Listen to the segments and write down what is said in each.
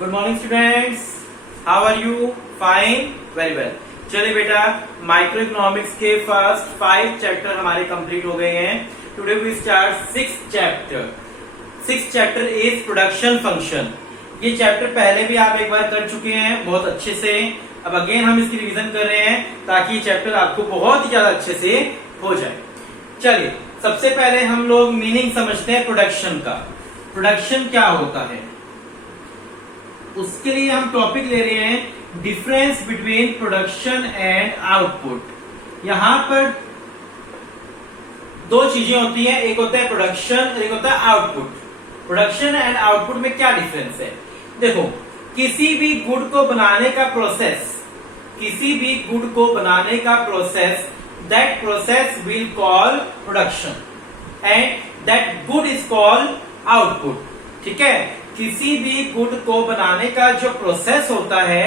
Good morning students, how are you? Fine, very well. चलिए बेटा, micro economics के first 5 chapter हमारे complete हो गए हैं। Today we start 6th chapter. 6th chapter is production function. ये चैप्टर पहले भी आप एक बार कर चुके हैं बहुत अच्छे से। अब अगेन हम इसकी रिवीजन कर रहे हैं ताकि ये चैप्टर आपको बहुत ही ज्यादा अच्छे से हो जाए। चलिए, सबसे पहले हम लोग मीनिंग समझते हैं प्रोडक्शन का। प्रोडक्शन क्या होता है, उसके लिए हम टॉपिक ले रहे हैं difference between production and output. यहां पर दो चीजें होती हैं, एक होता है प्रोडक्शन और एक होता है आउटपुट। प्रोडक्शन एंड आउटपुट में क्या डिफरेंस है? देखो, किसी भी गुड को बनाने का प्रोसेस, किसी भी गुड को बनाने का process, that process will call production and that good is called output. ठीक है, किसी भी गुड को बनाने का जो प्रोसेस होता है,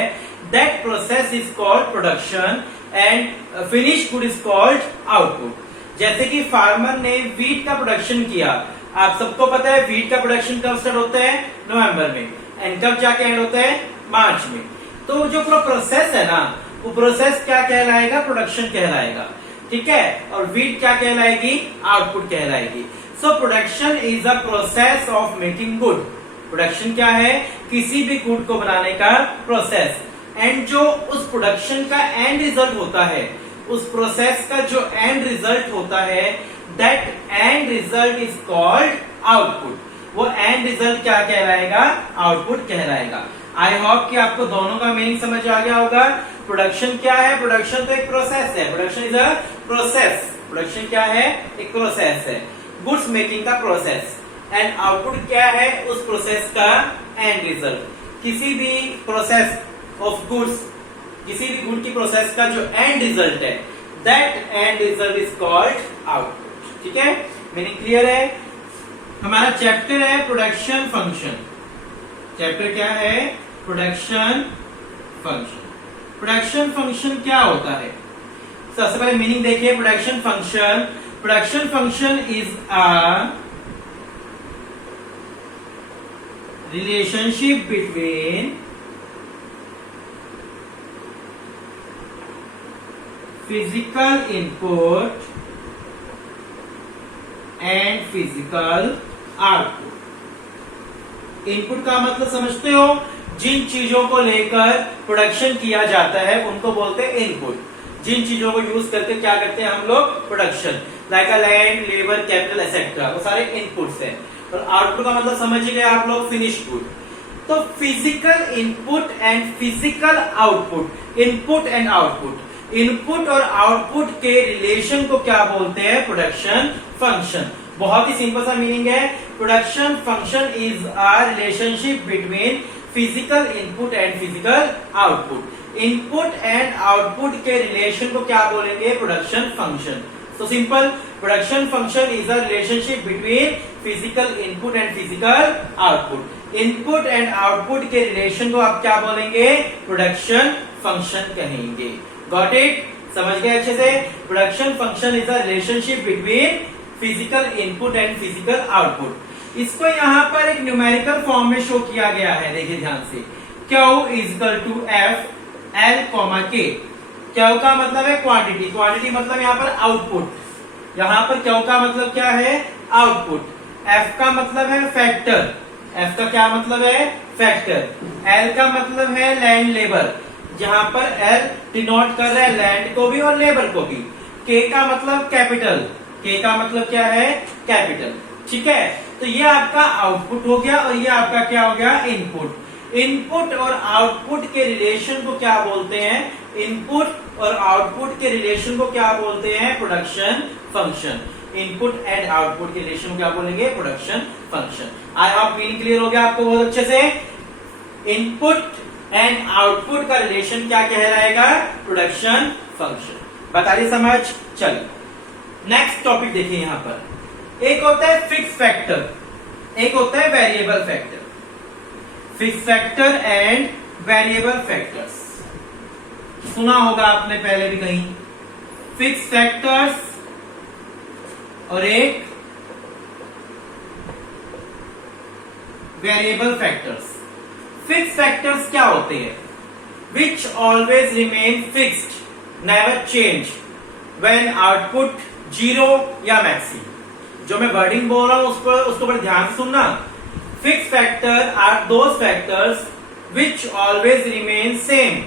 that process is called production and finish good is called output. जैसे कि फार्मर ने वीट का प्रोडक्शन किया। आप सबको पता है वीट का प्रोडक्शन कब स्टार्ट होता है? नवंबर में। एंड कब जाके एंड होता है? मार्च में। तो जो पूरा प्रोसेस है ना, वो प्रोसेस क्या कहलाएगा? प्रोडक्शन कहलाएगा। ठीक है, और वीट क्या कहलाएगी? आउटपुट कहलाएगी। So production is a process of making good. Production क्या है? किसी भी गुड को बनाने का प्रोसेस। एंड जो उस प्रोडक्शन का एंड रिजल्ट होता है, उस प्रोसेस का जो एंड रिजल्ट होता है, that and result is called output. वो एंड रिजल्ट क्या कहलाएगा? आउटपुट कहलाएगा। आई होप कि आपको दोनों का मीनिंग समझ आ गया होगा। प्रोडक्शन क्या है? प्रोडक्शन तो एक प्रोसेस है। Production is a process. Production क्या है? एक प्रोसेस है, गुड्स मेकिंग का प्रोसेस। एंड आउटपुट क्या है? उस प्रोसेस का एंड रिजल्ट। किसी भी प्रोसेस ऑफ गुड्स, किसी भी गुड की प्रोसेस का जो एंड रिजल्ट है, that and result is called output. ठीक है, मीनिंग क्लियर है? हमारा चैप्टर है प्रोडक्शन फंक्शन। चैप्टर क्या है? Production function. प्रोडक्शन फंक्शन क्या होता है? सबसे पहले मीनिंग देखिए production function. Production function is a relationship between physical input and physical output। Input का मतलब समझते हो? जिन चीजों को लेकर प्रोडक्शन किया जाता है उनको बोलते हैं इनपुट। जिन चीजों को यूज करके क्या करते हैं हम लोग? Production, like a land, labour, capital etcetera, वो सारे इनपुट्स हैं। और आउटपुट का मतलब समझ गए आप लोग, फिनिश गुड। तो physical input and physical output, input and output, input और आउटपुट के रिलेशन को क्या बोलते हैं? Production function. बहुत ही सिंपल सा मीनिंग है। Production function is a relationship between physical input and physical output. Input and output के रिलेशन को क्या बोलेंगे? Production function. So simple, production function is a relationship between physical input and physical output. Input and output के relation को आप क्या बोलेंगे? Production function कहेंगे। Got it? समझ गए अच्छे से? Production function is a relationship between physical input and physical output। इसको यहाँ पर एक न्यूमेरिकल फॉर्म में शो किया गया है, देखिए ध्यान से। Q is equal to F L, K। Q का मतलब है क्वांटिटी, क्वांटिटी मतलब यहाँ पर आउटपुट। यहाँ पर क्यू का मतलब क्या है? आउटपुट। एफ का मतलब है फैक्टर, एफ का क्या मतलब है? फैक्टर। एल का मतलब है लैंड लेबर, जहां पर एल डिनोट कर रहा है लैंड को भी और लेबर को भी। के का मतलब कैपिटल, के का मतलब क्या है? कैपिटल। ठीक है, तो ये आपका आउटपुट हो गया और ये आपका क्या हो गया? इनपुट। इनपुट और आउटपुट के रिलेशन को क्या बोलते हैं? इनपुट और आउटपुट के रिलेशन को क्या बोलते हैं? Production function. Input and output के रिलेशन को क्या बोलेंगे? Production function. I hope meaning clear हो गया आपको बहुत अच्छे से। इनपुट एंड आउटपुट का रिलेशन क्या कहलाएगा? Production function. बता रही समझ? चलिए नेक्स्ट टॉपिक देखिए। यहां पर एक होता है फिक्स फैक्टर, एक होता है variable factor. Fix factor and variable factors सुना होगा आपने पहले भी कहीं। फिक्स फैक्टर्स और एक वेरिएबल फैक्टर्स। फिक्स फैक्टर्स क्या होते हैं? विच always remain fixed, never change when output zero या मैक्सिमम। जो मैं वर्डिंग बोल रहा हूं उसको बड़े ध्यान से सुनना। Fix factor are those factors which always remain same,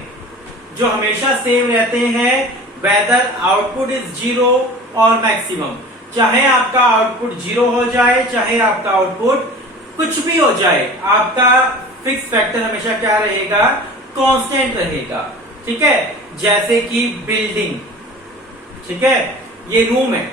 जो हमेशा सेम रहते हैं, वेदर आउटपुट इज जीरो और मैक्सिमम। चाहे आपका आउटपुट जीरो हो जाए, चाहे आपका आउटपुट कुछ भी हो जाए, आपका फिक्स फैक्टर हमेशा क्या रहेगा? कांस्टेंट रहेगा। ठीक है, जैसे कि बिल्डिंग, ठीक है, ये रूम है,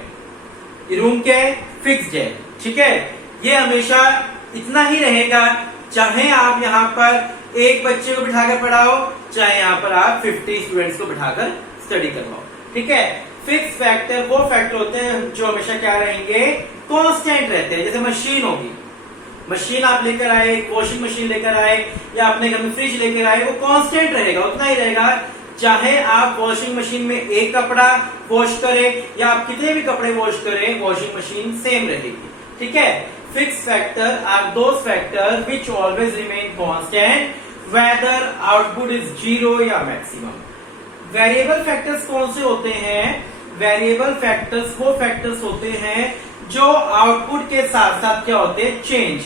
ये रूम क्या है? फिक्स्ड है। ठीक है, ये हमेशा इतना ही रहेगा, चाहे आप यहाँ पर एक बच्चे को बिठाकर पढ़ाओ, चाहे यहाँ पर आप 50 स्टूडेंट्स को बिठाकर स्टडी करवाओ। ठीक है, फिक्स फैक्टर वो फैक्टर होते हैं जो हमेशा क्या रहेंगे? कांस्टेंट रहते हैं। जैसे मशीन होगी, मशीन आप लेकर आए, वॉशिंग मशीन लेकर आए या अपने घर में फ्रिज लेकर आए, वो कांस्टेंट रहेगा, उतना ही रहेगा। चाहे आप वॉशिंग मशीन में एक कपड़ा वॉश करें या आप कितने भी कपड़े वॉश करें, वॉशिंग मशीन सेम रहेगी। ठीक है, fix factor are those factor which always remain constant whether output is zero या मैक्सिमम। वेरिएबल फैक्टर्स कौन से होते हैं? वेरिएबल फैक्टर्स वो फैक्टर्स होते हैं जो आउटपुट के साथ साथ क्या होते हैं? Change.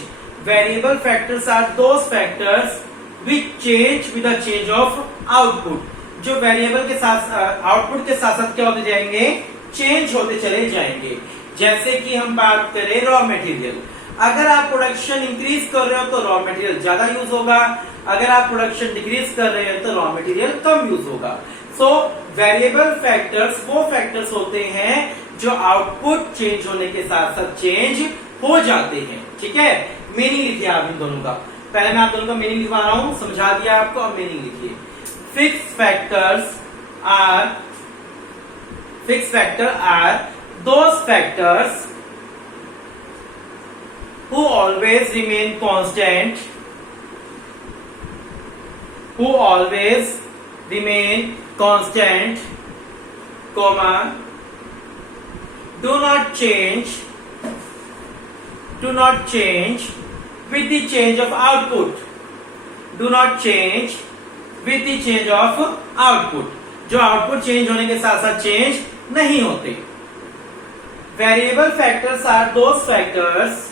Variable factors are those factors which change with the change of output. जो वेरिएबल के साथ आउटपुट के साथ साथ क्या होते जाएंगे? चेंज होते चले जाएंगे। जैसे कि हम बात करें रॉ मटेरियल, अगर आप प्रोडक्शन इंक्रीज कर रहे हो तो रॉ मटेरियल ज्यादा यूज होगा, अगर आप प्रोडक्शन डिक्रीज कर रहे हो तो रॉ मटेरियल कम यूज होगा। सो वेरिएबल फैक्टर्स वो फैक्टर्स होते हैं जो आउटपुट चेंज होने के साथ साथ चेंज हो जाते हैं। ठीक है, मीनिंग लिखिए आप इन दोनों का। पहले मैं आप दोनों का मीनिंग लिखवा रहा हूं, समझा दिया आपको, अब मीनिंग लिखिए। Fix factor are those factors who always remain constant, comma, do not change with the change of output, do not change with the change of output, जो आउटपुट चेंज होने के साथ साथ चेंज नहीं होते। Variable factors are those factors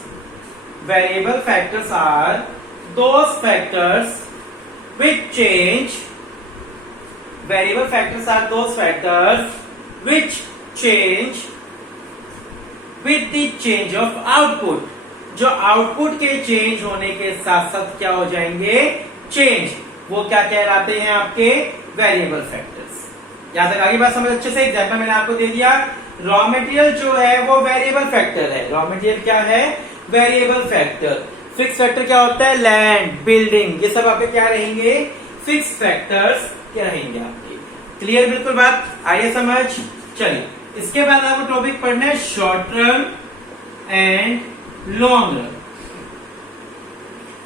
which change with the change of output, जो output के change होने के साथ साथ क्या हो जाएंगे? चेंज। वो क्या कहलाते हैं? आपके वेरिएबल फैक्टर्स। यहां तक आगे बात समझ अच्छे से। एग्जाम्पल मैंने आपको दे दिया, रॉ मटेरियल जो है वो वेरिएबल फैक्टर है। रॉ मटेरियल क्या है? Variable factor. फिक्स फैक्टर क्या होता है? लैंड, बिल्डिंग, ये सब आपके क्या रहेंगे? फिक्स फैक्टर्स क्या रहेंगे आपके। क्लियर बिल्कुल बात? आइए समझ। चलिए, इसके बाद आपको टॉपिक पढ़ना है short term and long run.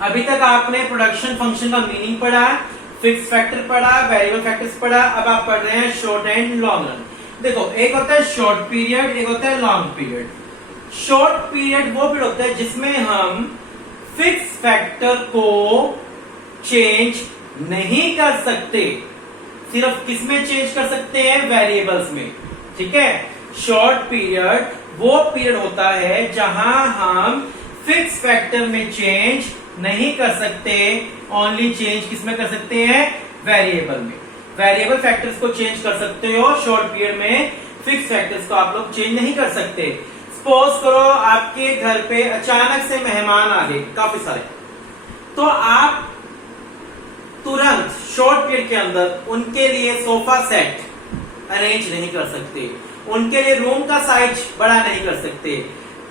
अभी तक आपने प्रोडक्शन फंक्शन का मीनिंग पढ़ा, फिक्स फैक्टर पढ़ा, वेरिएबल फैक्टर्स पढ़ा, अब आप पढ़ रहे हैं शॉर्ट एंड लॉन्ग रन। देखो, एक होता है शॉर्ट पीरियड, एक होता है लॉन्ग पीरियड। शॉर्ट पीरियड वो पीरियड होता है जिसमें हम फिक्स फैक्टर को चेंज नहीं कर सकते। सिर्फ किसमें चेंज कर सकते हैं? वेरिएबल्स में। ठीक है, शॉर्ट पीरियड वो पीरियड होता है जहां हम फिक्स फैक्टर में चेंज नहीं कर सकते, ओनली चेंज किसमें कर सकते हैं? वेरिएबल में। वेरिएबल फैक्टर्स को चेंज कर सकते हो, शॉर्ट पीरियड में फिक्स फैक्टर्स को आप लोग चेंज नहीं कर सकते। सपोज करो आपके घर पे अचानक से मेहमान आ गए काफी सारे, तो आप तुरंत शॉर्ट पीरियड के अंदर उनके लिए सोफा सेट अरेंज नहीं कर सकते, उनके लिए रूम का साइज बड़ा नहीं कर सकते।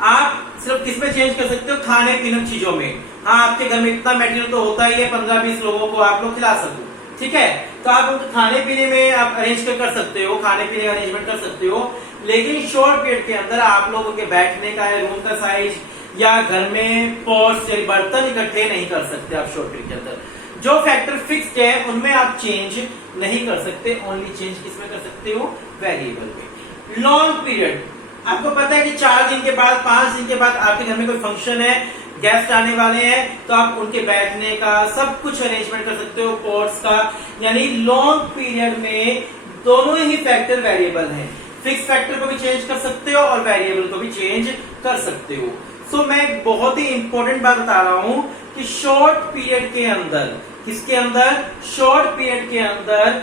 आप सिर्फ किसमें चेंज कर सकते हो? खाने पीने की चीजों में। हाँ, आपके घर में इतना मटेरियल तो होता ही है, 15-20 लोगों को आप लोग खिला सको। ठीक है, तो आप उनको खाने पीने में आप अरेंज कर सकते हो, खाने पीने का अरेंजमेंट कर सकते हो। लेकिन शॉर्ट पीरियड के अंदर आप लोगों के बैठने का है, रूम का साइज या घर में पॉट्स या बर्तन इकट्ठे नहीं कर सकते आप शॉर्ट पीरियड के अंदर। जो फैक्टर फिक्स्ड है उनमें आप चेंज नहीं कर सकते, ओनली चेंज किसमें कर सकते हो? वेरिएबल में। लॉन्ग पीरियड, आपको पता है कि 4 दिन के बाद, 5 दिन के बाद आपके घर में कोई फंक्शन है, गेस्ट आने वाले हैं तो आप उनके बैठने का सब कुछ अरेंजमेंट कर सकते हो, कोर्स का। यानी लॉन्ग पीरियड में दोनों ही फैक्टर वेरिएबल हैं। फिक्स फैक्टर को भी चेंज कर सकते हो और वेरिएबल को भी चेंज कर सकते हो। सो मैं एक बहुत ही इंपॉर्टेंट बात बता रहा हूं कि शॉर्ट पीरियड के अंदर, किसके अंदर, शॉर्ट पीरियड के अंदर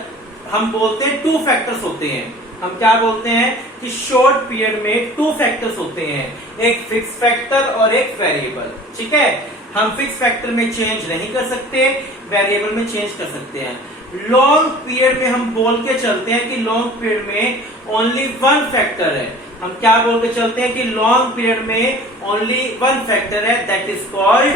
हम बोलते हैं 2 फैक्टर्स होते हैं। हम क्या बोलते हैं कि शॉर्ट पीरियड में 2 फैक्टर्स होते हैं, एक फिक्स फैक्टर और एक वेरिएबल। ठीक है, हम फिक्स फैक्टर में चेंज नहीं कर सकते, वेरिएबल में चेंज कर सकते हैं। लॉन्ग पीरियड में हम बोल के चलते हैं कि लॉन्ग पीरियड में ओनली 1 फैक्टर है। हम क्या बोल के चलते हैं कि लॉन्ग पीरियड में ओनली 1 फैक्टर है, दैट इज कॉल्ड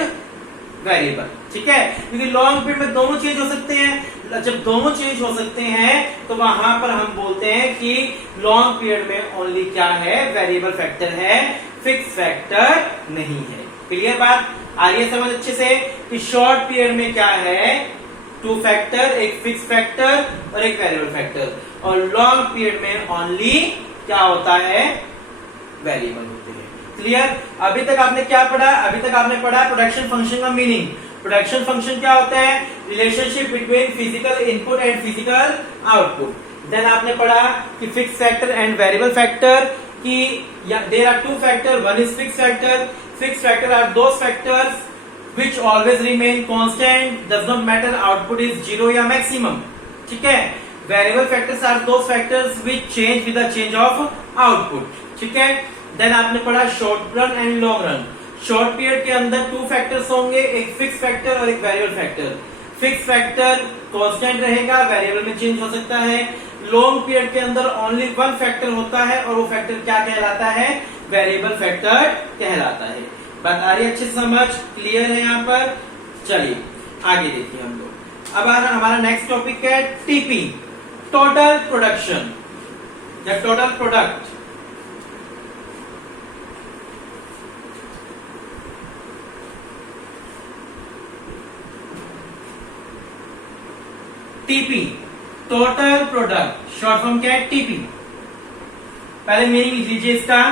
वेरिएबल। ठीक है, क्योंकि लॉन्ग पीरियड में दोनों चेंज हो सकते हैं। जब दोनों चेंज हो सकते हैं तो वहां पर हम बोलते हैं कि लॉन्ग पीरियड में ओनली क्या है, वेरिएबल फैक्टर है, फिक्स फैक्टर नहीं है। क्लियर बात आ रही है समझ अच्छे से कि शॉर्ट पीरियड में क्या है, 2 फैक्टर, एक फिक्स फैक्टर और एक वेरिएबल फैक्टर, और लॉन्ग पीरियड में ओनली क्या होता है, वेरिएबल होते हैं। क्लियर। अभी तक आपने क्या पढ़ा, अभी तक आपने पढ़ा प्रोडक्शन फंक्शन का मीनिंग। प्रोडक्शन फंक्शन क्या होता है, relationship between physical input and physical output. Then आपने पढ़ा कि fix factor and variable factor, कि there are 2 factor, one is fix factor. Fix factor are those factors which always remain constant, does not matter output is 0 या maximum। ठीक है, variable factors are those factors which change with the change of output। ठीक है, then आपने पढ़ा short run and long run. Short period के अंदर 2 factors होंगे, एक फिक्स फैक्टर और एक variable factor. Fix factor constant रहेगा, वेरिएबल में चेंज हो सकता है। लॉन्ग पीरियड के अंदर ओनली 1 फैक्टर होता है और वो फैक्टर क्या कहलाता है, वेरिएबल फैक्टर कहलाता है। बात आ रही है अच्छे से समझ, क्लियर है यहाँ पर। चलिए आगे देखिए हम लोग। अब हमारा नेक्स्ट टॉपिक है टीपी, टोटल प्रोडक्शन या total product. TP total product, short form क्या है, टीपी। पहले मीनिंग लिख लीजिए इसका,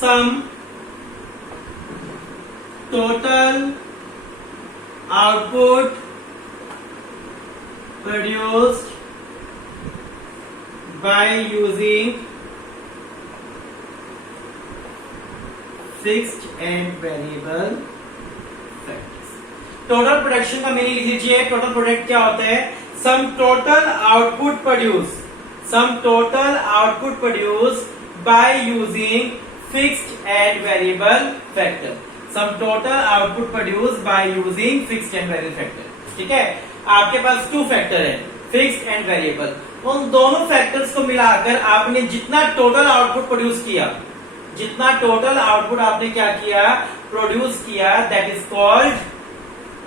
सम total output produced by using fixed and variable factors। Total production का मीनिंग लिख लीजिए। टोटल प्रोडक्ट क्या होता है, सम total output produce, some total output produce by using fixed and variable factor. Some total output produce by using fixed and variable factor. ठीक है, आपके पास 2 factor है, फिक्स्ड एंड वेरिएबल। उन दोनों फैक्टर्स को मिलाकर आपने जितना टोटल आउटपुट प्रोड्यूस किया, जितना टोटल आउटपुट आपने क्या किया, प्रोड्यूस किया, दैट इज कॉल्ड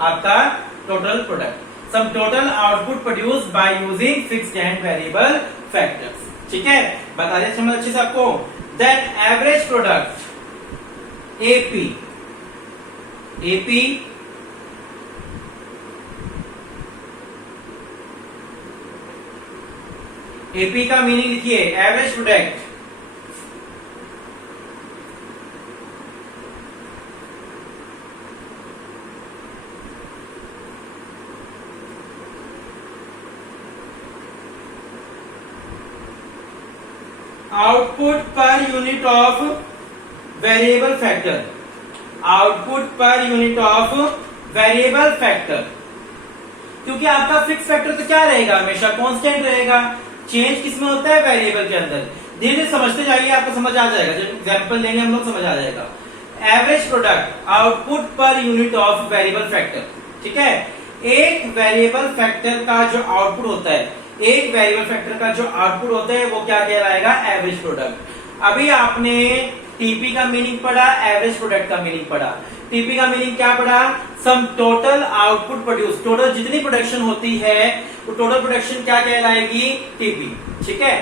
आपका total product. Sum total output produce by using fixed and variable factors. ठीक है, बता दें समझ अच्छे से आपको। Then average product, AP, AP AP का मीनिंग लिखिए, average product. Output per unit of variable factor, output per unit of variable factor. क्योंकि आपका फिक्स फैक्टर तो क्या रहेगा, हमेशा कांस्टेंट रहेगा। चेंज किसमें होता है, वेरिएबल के अंदर। धीरे धीरे समझते जाइए, आपको समझ आ जाएगा। जब एग्जांपल लेंगे हम लोग समझ आ जाएगा। Average product, output per unit of variable factor. ठीक है, एक वेरिएबल फैक्टर का जो आउटपुट होता है, एक वेरिएबल फैक्टर का जो आउटपुट होता है वो क्या कहलाएगा, एवरेज प्रोडक्ट। अभी आपने टीपी का मीनिंग पढ़ा, एवरेज प्रोडक्ट का मीनिंग पढ़ा। टीपी का मीनिंग क्या पढ़ा, सम टोटल आउटपुट प्रोड्यूस, टोटल जितनी प्रोडक्शन होती है वो टोटल प्रोडक्शन क्या कहलाएगी, टीपी। ठीक है,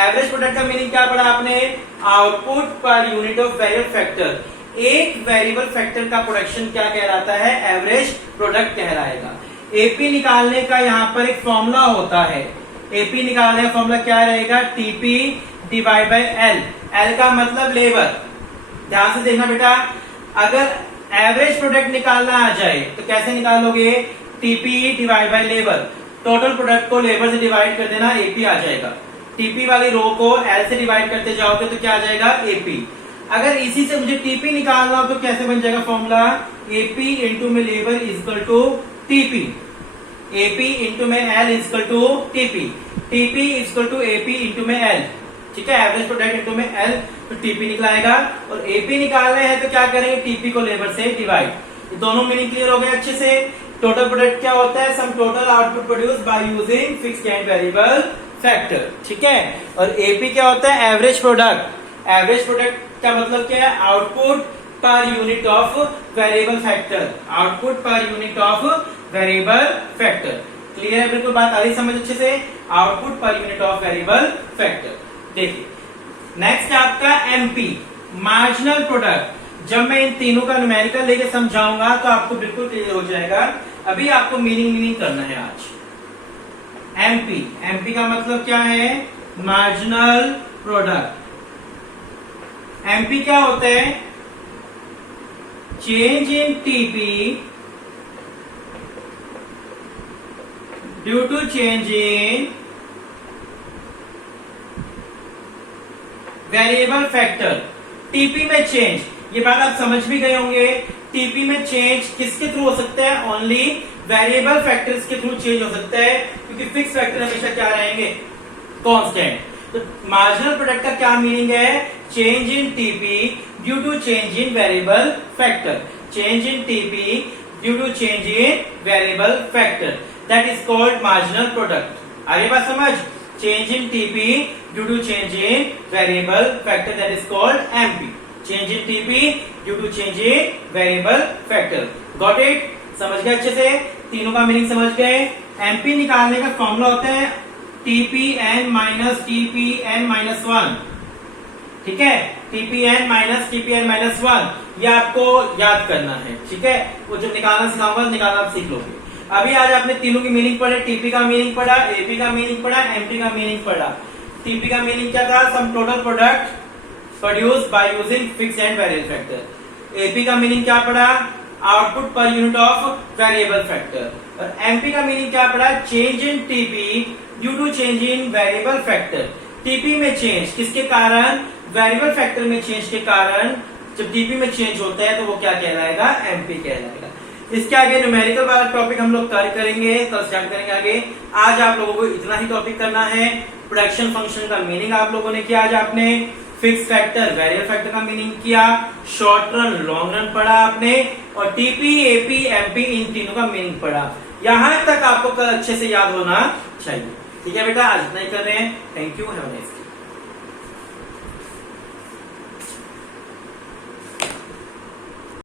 एवरेज प्रोडक्ट का मीनिंग क्या पढ़ा आपने, output per unit of variable factor. एक वेरिएबल फैक्टर का प्रोडक्शन क्या कहलाता है, एवरेज प्रोडक्ट कहलाएगा। एपी निकालने का यहाँ पर एक फॉर्मूला होता है। एपी निकालने का फॉर्मूला क्या रहेगा, TP divide by L. L का मतलब लेबर। ध्यान से देखना बेटा, अगर एवरेज प्रोडक्ट निकालना आ जाए तो कैसे निकालोगे, TP divide by labour, total product को लेबर से डिवाइड कर देना, एपी आ जाएगा। टीपी वाली रो को एल से डिवाइड करते जाओगे तो क्या आ जाएगा, एपी। अगर इसी से मुझे टीपी निकालना हो तो कैसे बन जाएगा फॉर्मूला, एपी इंटू में labour equal to TP, AP into में L equal to TP, TP equal to AP into में एल, ठीक है, एवरेज प्रोडक्ट इंटू में एल, तो टीपी निकलाएगा। और एपी निकालना है तो क्या करेंगे, टीपी को लेबर से डिवाइड। ये दोनों मीनिंग क्लियर हो गए अच्छे से। टोटल प्रोडक्ट क्या होता है, सम total output produce by using fixed and variable factor, ठीक है। और एपी क्या होता है, एवरेज प्रोडक्ट। एवरेज प्रोडक्ट का मतलब क्या है, output per unit of variable factor, output per unit of variable factor. Clear है, बिल्कुल बात आ रही समझ अच्छे से, output per unit of variable factor. देखिए नेक्स्ट आपका एमपी, मार्जिनल प्रोडक्ट। जब मैं इन तीनों का न्यूमेरिकल लेके समझाऊंगा तो आपको बिल्कुल क्लियर हो जाएगा। अभी आपको मीनिंग करना है आज। एमपी, एमपी का मतलब क्या है, मार्जिनल प्रोडक्ट। एमपी क्या होता है, change in TP due to change in variable factor. TP में चेंज, ये बात आप समझ भी गए होंगे। टीपी में चेंज किसके थ्रू हो सकता है, ओनली वेरिएबल फैक्टर्स के थ्रू चेंज हो सकता है, क्योंकि फिक्स फैक्टर हमेशा क्या रहेंगे, कांस्टेंट। तो मार्जिनल प्रोडक्ट का क्या मीनिंग है, change in TP due to change in variable factor, change in TP due to change in variable factor, that is called marginal product. आगे बात समझ, change in TP due to change in variable factor, that is called MP, change in TP due to change in variable factor. Got it, समझ गए अच्छे से, तीनों का meaning समझ गए। एमपी निकालने का फॉर्मूला होता है टीपीएन माइनस टीपीएन माइनस 1, ठीक है, टीपीएन माइनस टीपीएन माइनस 1, ये आपको याद करना है, ठीक है। वो जब निकालना सिखाऊंगा निकालना आप सीख लोगे। अभी आज आपने तीनों की मीनिंग पढ़े, टीपी का मीनिंग पढ़ा, एपी का मीनिंग पढ़ा, एमपी का मीनिंग पढ़ा। टीपी का मीनिंग क्या था, sum total product produce by using fixed and variable factor. AP का मीनिंग क्या पढ़ा, output per unit of variable factor. और एमपी का मीनिंग क्या पढ़ा, change in TP due to change in variable factor. TP में चेंज किसके कारण, वेरिएबल फैक्टर में चेंज के कारण। जब टीपी में चेंज होता है तो वो क्या कहलाएगा, एमपी कहलाएगा। इसके आगे न्यूमेरिकल वाला टॉपिक हम लोग करेंगे, कल स्टार्ट करेंगे आगे। आज आप लोगों को इतना ही टॉपिक करना है। प्रोडक्शन फंक्शन का मीनिंग आप लोगों ने किया, आज आपने फिक्स फैक्टर वेरिएबल फैक्टर का मीनिंग किया, शॉर्ट रन लॉन्ग रन पढ़ा आपने, और टीपी एपी एमपी इन तीनों का मीनिंग पढ़ा। यहां तक आपको कल अच्छे से याद होना चाहिए, ठीक है बेटा। आज इतना ही कर रहे हैं।